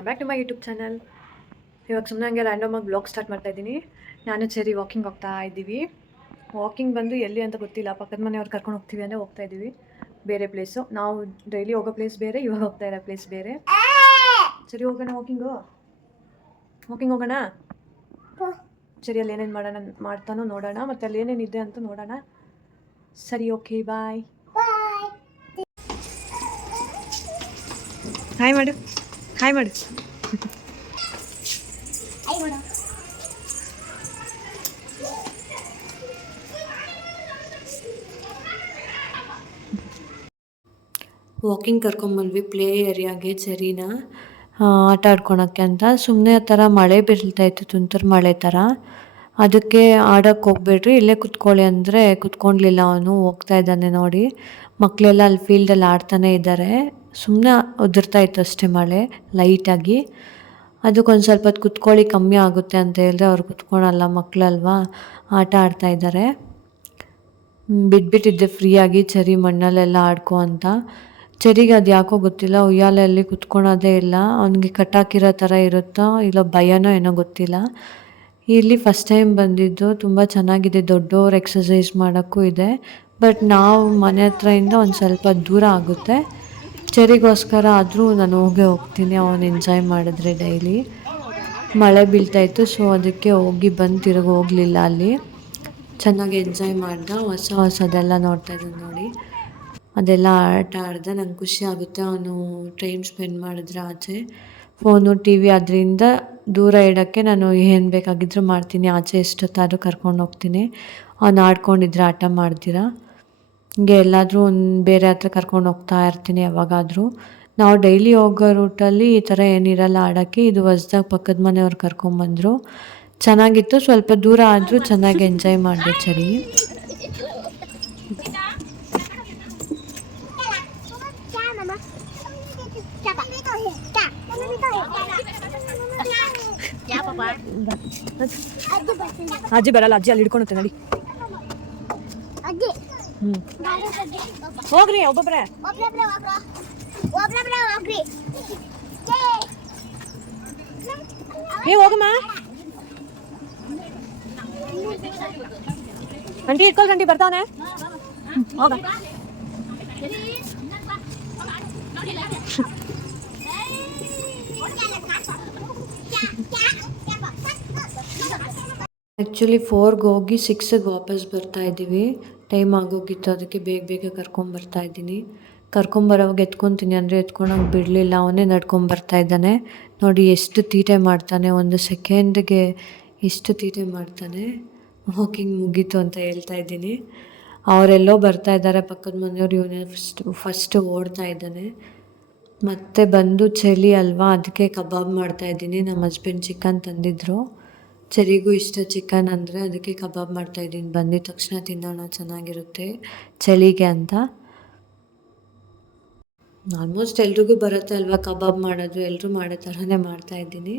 Welcome back to my YouTube channel ಇವಾಗ ಸುಮ್ಮನೆ ಹಂಗೆ ರ್ಯಾಂಡಮಾಗಿ ಬ್ಲಾಗ್ ಸ್ಟಾರ್ಟ್ ಮಾಡ್ತಾ ಇದ್ದೀನಿ. ನಾನು ಸರಿ ವಾಕಿಂಗ್ ಹೋಗ್ತಾ ಇದ್ದೀವಿ. ವಾಕಿಂಗ್ ಬಂದು ಎಲ್ಲಿ ಅಂತ ಗೊತ್ತಿಲ್ಲ. ಪಕ್ಕದ ಮನೆಯವ್ರು ಕರ್ಕೊಂಡು ಹೋಗ್ತೀವಿ ಅಂದರೆ ಹೋಗ್ತಾ ಇದ್ದೀವಿ. ಬೇರೆ ಪ್ಲೇಸು ನಾವು ಡೈಲಿ ಹೋಗೋ ಪ್ಲೇಸ್ ಬೇರೆ ಇವಾಗ ಹೋಗ್ತಾ ಇರೋ ಪ್ಲೇಸ್ ಬೇರೆ. ಸರಿ ಹೋಗೋಣ ವಾಕಿಂಗು ವಾಕಿಂಗ್ ಹೋಗೋಣ? ಸರಿ ಅಲ್ಲಿ ಏನೇನು ಮಾಡೋಣ ಮಾಡ್ತಾನೋ ನೋಡೋಣ. ಮತ್ತು ಅಲ್ಲಿ ಏನೇನಿದೆ ಇದೆ ಅಂತ ನೋಡೋಣ. ಸರಿ ಓಕೆ ಬಾಯ್ ಹಾಯ್ ಮಾಡು ಹಾಯ್ ಮಾಡಿ. ವಾಕಿಂಗ್ ಕರ್ಕೊಂಬಂದ್ವಿ ಪ್ಲೇ ಏರಿಯಾಗೆ ಸರಿನಾ ಆಟ ಆಡ್ಕೊಳಕ್ಕೆ ಅಂತ. ಸುಮ್ಮನೆ ಆ ಥರ ಮಳೆ ಬೀಳ್ತಾ ಇತ್ತು, ತುಂತುರು ಮಳೆ ಥರ. ಅದಕ್ಕೆ ಆಡೋಕ್ಕೆ ಹೋಗ್ಬೇಡ್ರಿ. ಇಲ್ಲೇ ಕುತ್ಕೊಳ್ಳಿ ಅಂದರೆ ಕುತ್ಕೊಂಡ್ಲಿಲ್ಲ ಅವನು, ಹೋಗ್ತಾ ಇದ್ದಾನೆ ನೋಡಿ. ಮಕ್ಕಳೆಲ್ಲ ಅಲ್ಲಿ ಫೀಲ್ಡಲ್ಲಿ ಆಡ್ತಾನೆ ಇದ್ದಾರೆ. ಸುಮ್ಮನೆ ಉದುರ್ತಾ ಇತ್ತು ಅಷ್ಟೇ ಮಳೆ, ಲೈಟಾಗಿ. ಅದಕ್ಕೊಂದು ಸ್ವಲ್ಪ ಹೊತ್ತು ಕುತ್ಕೊಳ್ಳಿ, ಕಮ್ಮಿ ಆಗುತ್ತೆ ಅಂತ ಹೇಳಿದ್ರೆ ಅವ್ರು ಕುತ್ಕೊಳಲ್ಲ ಮಕ್ಕಳಲ್ವಾ ಆಟ ಆಡ್ತಾ ಇದ್ದಾರೆ. ಬಿಟ್ಬಿಟ್ಟಿದ್ದೆ ಫ್ರೀಯಾಗಿ ಚರಿ ಮಣ್ಣಲ್ಲೆಲ್ಲ ಆಡ್ಕೊ ಅಂತ. ಚರಿಗೆ ಅದು ಯಾಕೋ ಗೊತ್ತಿಲ್ಲ, ಉಯ್ಯಾಲೆಯಲ್ಲಿ ಕುತ್ಕೊಳೋದೇ ಇಲ್ಲ. ಅವನಿಗೆ ಕಟ್ಟಾಕಿರೋ ಥರ ಇರುತ್ತೋ ಇಲ್ಲ ಭಯನೋ ಏನೋ ಗೊತ್ತಿಲ್ಲ. ಇಲ್ಲಿ ಫಸ್ಟ್ ಟೈಮ್ ಬಂದಿದ್ದು, ತುಂಬ ಚೆನ್ನಾಗಿದೆ ದೊಡ್ಡವ್ರು ಎಕ್ಸಸೈಸ್ ಮಾಡೋಕ್ಕೂ ಇದೆ. ಬಟ್ ನಾವು ಮನೆ ಹತ್ರದಿಂದ ಒಂದು ಸ್ವಲ್ಪ ದೂರ ಆಗುತ್ತೆ. ಚರಿಗೋಸ್ಕರ ಆದರೂ ನಾನು ಹೋಗೇ ಹೋಗ್ತೀನಿ, ಅವನು ಎಂಜಾಯ್ ಮಾಡಿದ್ರೆ ಡೈಲಿ ಮಳೆ ಬೀಳ್ತಾಯಿತ್ತು ಸೊ ಅದಕ್ಕೆ ಹೋಗಿ ಬಂದು ತಿರುಗಿ ಹೋಗಲಿಲ್ಲ ಅಲ್ಲಿ. ಚೆನ್ನಾಗಿ ಎಂಜಾಯ್ ಮಾಡ್ದೆ, ಹೊಸ ಹೊಸದೆಲ್ಲ ನೋಡ್ತಾ ಇದ್ದೀನಿ ನೋಡಿ. ಅದೆಲ್ಲ ಆಟ ಆಡ್ದೆ, ನಂಗೆ ಖುಷಿ ಆಗುತ್ತೆ ಅವನು ಟೈಮ್ ಸ್ಪೆಂಡ್ ಮಾಡಿದ್ರೆ ಆಚೆ. ಫೋನು ಟಿ ವಿ ಅದರಿಂದ ದೂರ ಇಡೋಕ್ಕೆ ನಾನು ಏನು ಬೇಕಾಗಿದ್ದರೂ ಮಾಡ್ತೀನಿ, ಆಚೆ ಎಷ್ಟೊತ್ತಾದರೂ ಕರ್ಕೊಂಡು ಹೋಗ್ತೀನಿ. ಅವ್ನು ಆಡ್ಕೊಂಡಿದ್ರೆ ಆಟ ಮಾಡ್ದಿರ ಹಿಂಗೆ ಎಲ್ಲಾದರೂ ಒಂದು ಬೇರೆ ಹತ್ರ ಕರ್ಕೊಂಡು ಹೋಗ್ತಾ ಇರ್ತೀನಿ ಯಾವಾಗಾದರೂ. ನಾವು ಡೈಲಿ ಹೋಗೋ ರೂಟಲ್ಲಿ ಈ ಥರ ಏನಿರಲ್ಲ ಆಡೋಕ್ಕೆ, ಇದು ಹೊಸ್ದಾಗ ಪಕ್ಕದ ಮನೆಯವ್ರು ಕರ್ಕೊಂಬಂದರು ಚೆನ್ನಾಗಿತ್ತು, ಸ್ವಲ್ಪ ದೂರ ಆದರೂ ಚೆನ್ನಾಗಿ ಎಂಜಾಯ್ ಮಾಡಿದೆ papa. ಅಜ್ಜಿ ಬರಲ್ಲ, ಅಜ್ಜಿ ಅಲ್ಲಿ ಹಿಡ್ಕೊಂಡು ನೋಡಿ. ಹೋಗ್ರಿ ಒಬ್ಬೊಬ್ಬರೇ ಒಬ್ರೊಬ್ರೆ ಹೋಗ್ರ ಒಬ್ರೊಬ್ರೆ ಹೋಗ್ರಿ ಏ ಹೋಗಮ್ಮ ಅಂಟಿ ಇಟ್ಕೊಳ್ರಿ ಅಂಟಿ ಬರ್ತಾವನೆ ಹೋಗ ಆ್ಯಕ್ಚುಲಿ ಫೋರ್ಗೆ ಹೋಗಿ ಸಿಕ್ಸಿಗೆ ವಾಪಸ್ ಬರ್ತಾ ಇದ್ದೀವಿ. ಟೈಮ್ ಆಗೋಗಿತ್ತು, ಅದಕ್ಕೆ ಬೇಗ ಬೇಗ ಕರ್ಕೊಂಬರ್ತಾ ಇದ್ದೀನಿ. ಕರ್ಕೊಂಬರೋವಾಗ ಎತ್ಕೊತೀನಿ, ಅಂದರೆ ಎತ್ಕೊಳಕ್ಕೆ ಬಿಡಲಿಲ್ಲ. ಅವನೇ ನಡ್ಕೊಂಬರ್ತಾ ಇದ್ದಾನೆ. ನೋಡಿ, ಎಷ್ಟು ತೀಟೆ ಮಾಡ್ತಾನೆ. ಒಂದು ಸೆಕೆಂಡ್ಗೆ ಎಷ್ಟು ತೀಟೆ ಮಾಡ್ತಾನೆ. ವಾಕಿಂಗ್ ಮುಗೀತು ಅಂತ ಹೇಳ್ತಾ ಇದ್ದೀನಿ. ಅವರೆಲ್ಲೋ ಬರ್ತಾ ಇದ್ದಾರೆ. ಪಕ್ಕದ ಮನೆಯವರು ಇವನೇ ಫಸ್ಟ್ ಫಸ್ಟ್ ಓಡ್ತಾ ಇದ್ದಾನೆ. ಮತ್ತೆ ಬಂದು ಚಳಿ ಅಲ್ವಾ, ಅದಕ್ಕೆ ಕಬಾಬ್ ಮಾಡ್ತಾ ಇದ್ದೀನಿ. ನಮ್ಮ ಹಸ್ಬೆಂಡ್ ಚಿಕನ್ ತಂದಿದ್ರು. ಚಳಿಗೂ ಇಷ್ಟ ಚಿಕನ್ ಅಂದರೆ ಅದಕ್ಕೆ ಕಬಾಬ್ ಮಾಡ್ತಾ ಇದ್ದೀನಿ. ಬಂದಿದ ತಕ್ಷಣ ತಿನ್ನೋಣ, ಚೆನ್ನಾಗಿರುತ್ತೆ. ಚಳಿಗೆ ಅಂತ. ಆಲ್ಮೋಸ್ಟ್ ಎಲ್ರಿಗೂ ಬರುತ್ತೆ ಅಲ್ವಾ ಕಬಾಬ್ ಮಾಡೋದು? ಎಲ್ಲರೂ ಮಾಡೋ ಥರನೇ ಮಾಡ್ತಾ ಇದ್ದೀನಿ.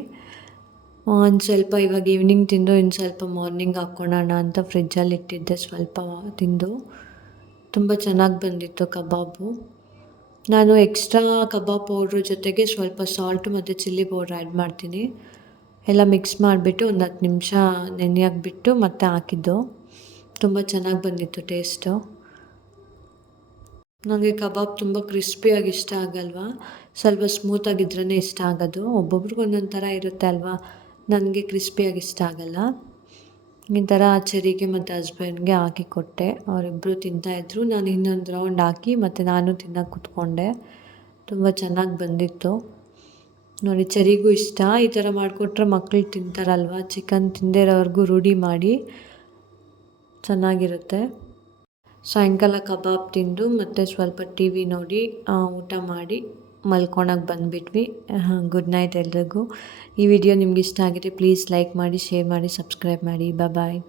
ಒಂದು ಸ್ವಲ್ಪ ಇವಾಗ ಈವ್ನಿಂಗ್ ತಿಂದು ಇನ್ನು ಸ್ವಲ್ಪ ಮಾರ್ನಿಂಗ್ ಹಾಕ್ಕೊಳೋಣ ಅಂತ ಫ್ರಿಜ್ಜಲ್ಲಿ ಇಟ್ಟಿದ್ದೆ ಸ್ವಲ್ಪ ತಿಂದು. ತುಂಬ ಚೆನ್ನಾಗಿ ಬಂದಿತ್ತು ಕಬಾಬು. ನಾನು ಎಕ್ಸ್ಟ್ರಾ ಕಬಾಬ್ ಪೌಡ್ರ್ ಜೊತೆಗೆ ಸ್ವಲ್ಪ ಸಾಲ್ಟ್ ಮತ್ತು ಚಿಲ್ಲಿ ಪೌಡ್ರ್ ಆ್ಯಡ್ ಮಾಡ್ತೀನಿ. ಎಲ್ಲ ಮಿಕ್ಸ್ ಮಾಡಿಬಿಟ್ಟು ಒಂದು ಹತ್ತು ನಿಮಿಷ ನೆನೆಯಾಕ್ಬಿಟ್ಟು ಮತ್ತೆ ಹಾಕಿದ್ದು. ತುಂಬ ಚೆನ್ನಾಗಿ ಬಂದಿತ್ತು ಟೇಸ್ಟು ನನಗೆ ಕಬಾಬ್ ತುಂಬ ಕ್ರಿಸ್ಪಿಯಾಗಿ ಇಷ್ಟ ಆಗಲ್ವಾ? ಸ್ವಲ್ಪ ಸ್ಮೂತಾಗಿದ್ರೇ ಇಷ್ಟ ಆಗೋದು. ಒಬ್ಬೊಬ್ರಿಗೆ ಒಂದೊಂದು ಥರ ಇರುತ್ತೆ ಅಲ್ವಾ? ನನಗೆ ಕ್ರಿಸ್ಪಿಯಾಗಿ ಇಷ್ಟ ಆಗಲ್ಲ. ಈ ಥರ ಚರಿಗೆ ಮತ್ತು ಹಸ್ಬೆಂಡ್ಗೆ ಹಾಕಿ ಕೊಟ್ಟೆ. ಅವರಿಬ್ಬರು ತಿಂತಾಯಿದ್ರು ನಾನು ಇನ್ನೊಂದು ರೌಂಡ್ ಹಾಕಿ ಮತ್ತು ನಾನು ತಿನ್ನೋಕೆ ಕೂತ್ಕೊಂಡೆ. ತುಂಬ ಚೆನ್ನಾಗಿ ಬಂದಿತ್ತು. ನೋಡಿ, ಚರಿಗೂ ಇಷ್ಟ. ಈ ಥರ ಮಾಡಿಕೊಟ್ರೆ ಮಕ್ಕಳು ತಿಂತಾರಲ್ವ? ಚಿಕನ್ ತಿಂದೇ ಇರೋವರೆಗೂ ರೂಢಿ ಮಾಡಿ. ಚೆನ್ನಾಗಿರುತ್ತೆ. ಸಾಯಂಕಾಲ ಕಬಾಬ್ ತಿಂದು ಮತ್ತು ಸ್ವಲ್ಪ ಟಿ ವಿ ನೋಡಿ ಊಟ ಮಾಡಿ ಮಲ್ಕೊಳಕ್ಕೆ ಬಂದುಬಿಟ್ವಿ. ಗುಡ್ ನೈಟ್ ಎಲ್ರಿಗೂ. ಈ ವಿಡಿಯೋ ನಿಮ್ಗೆ ಇಷ್ಟ ಆಗಿದೆ ಪ್ಲೀಸ್ ಲೈಕ್ ಮಾಡಿ, ಶೇರ್ ಮಾಡಿ, ಸಬ್ಸ್ಕ್ರೈಬ್ ಮಾಡಿ. ಬಾಯ್